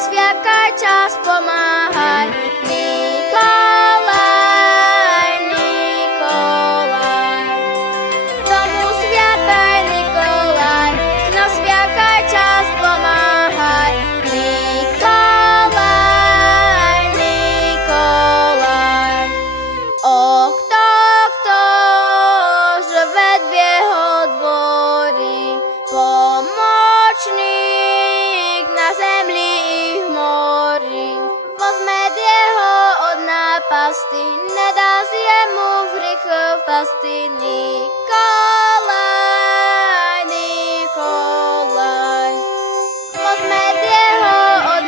sviatkaj čas pomáhaj. Nikolaj, Nikolaj, tomu sviatkaj Nikolaj, na sviatkaj čas pomáhaj. Nikolaj, Nikolaj, kto žve v jeho dvori, pomočník na zemi i v mori. Pozmed jeho od nápasty, nedá jemu v hrych vpasty.